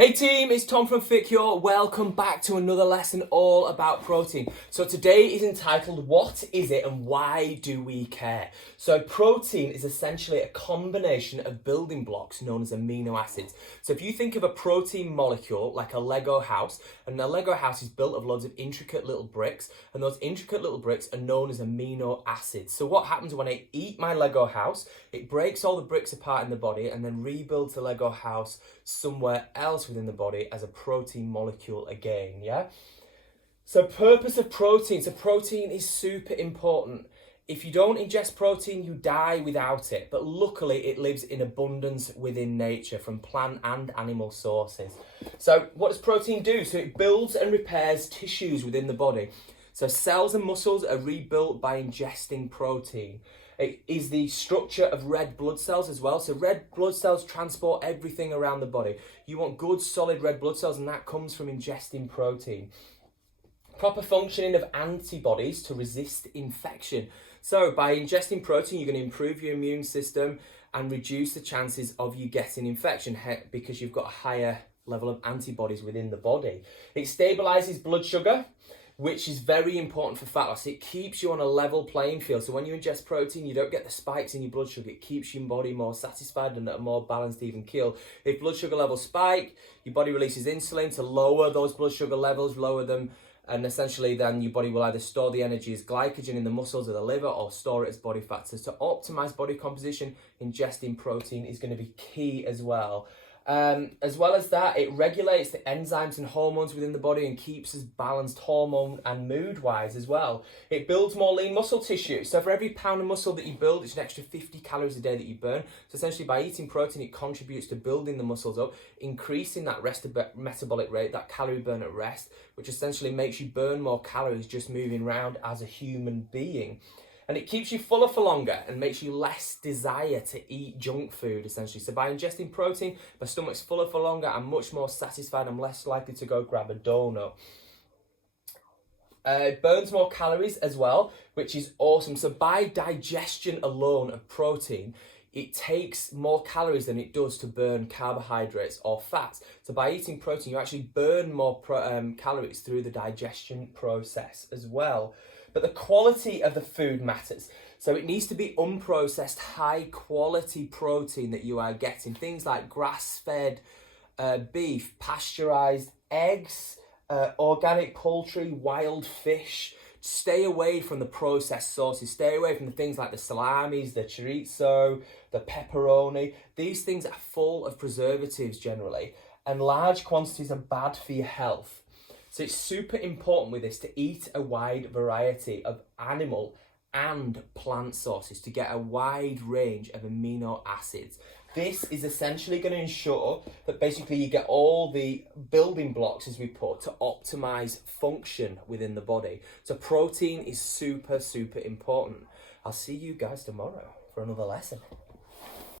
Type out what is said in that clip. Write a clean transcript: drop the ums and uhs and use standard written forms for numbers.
Hey team, it's Tom from FitCure. Welcome back to another lesson all about protein. So today is entitled, What is it and why do we care? So protein is essentially a combination of building blocks known as amino acids. So if you think of a protein molecule like a Lego house, and a Lego house is built of loads of intricate little bricks, and those intricate little bricks are known as amino acids. So what happens when I eat my Lego house, it breaks all the bricks apart in the body and then rebuilds the Lego house somewhere else within the body as a protein molecule again, yeah? So purpose of protein. So protein is super important. If you don't ingest protein, you die without it. But luckily, it lives in abundance within nature from plant and animal sources. So what does protein do? So it builds and repairs tissues within the body. So cells and muscles are rebuilt by ingesting protein. It is the structure of red blood cells as well. So red blood cells transport everything around the body. You want good, solid red blood cells, and that comes from ingesting protein. Proper functioning of antibodies to resist infection. So by ingesting protein, you're going to improve your immune system and reduce the chances of you getting infection because you've got a higher level of antibodies within the body. It stabilizes blood sugar, which is very important for fat loss. It keeps you on a level playing field. So when you ingest protein, you don't get the spikes in your blood sugar. It keeps your body more satisfied and at a more balanced, even keel. If blood sugar levels spike, your body releases insulin to lower those blood sugar levels, lower them, and essentially then your body will either store the energy as glycogen in the muscles or the liver or store it as body fat. So to optimize body composition, ingesting protein is going to be key as well. As well as that, it regulates the enzymes and hormones within the body and keeps us balanced hormone and mood-wise as well. It builds more lean muscle tissue. So for every pound of muscle that you build, it's an extra 50 calories a day that you burn. So essentially by eating protein, it contributes to building the muscles up, increasing that metabolic rate, that calorie burn at rest, which essentially makes you burn more calories just moving around as a human being. And it keeps you fuller for longer and makes you less desire to eat junk food, essentially. So by ingesting protein, my stomach's fuller for longer, I'm much more satisfied, I'm less likely to go grab a donut. It burns more calories as well, which is awesome. So by digestion alone of protein, it takes more calories than it does to burn carbohydrates or fats. So by eating protein, you actually burn more calories through the digestion process as well. But the quality of the food matters. So it needs to be unprocessed, high quality protein that you are getting. Things like grass-fed beef, pasteurized eggs, organic poultry, wild fish. Stay away from the processed sauces. Stay away from the things like the salamis, the chorizo, the pepperoni. These things are full of preservatives generally, and large quantities are bad for your health. So it's super important with this to eat a wide variety of animal and plant sources to get a wide range of amino acids. This is essentially going to ensure that basically you get all the building blocks, as we put, to optimize function within the body. So protein is super, super important. I'll see you guys tomorrow for another lesson.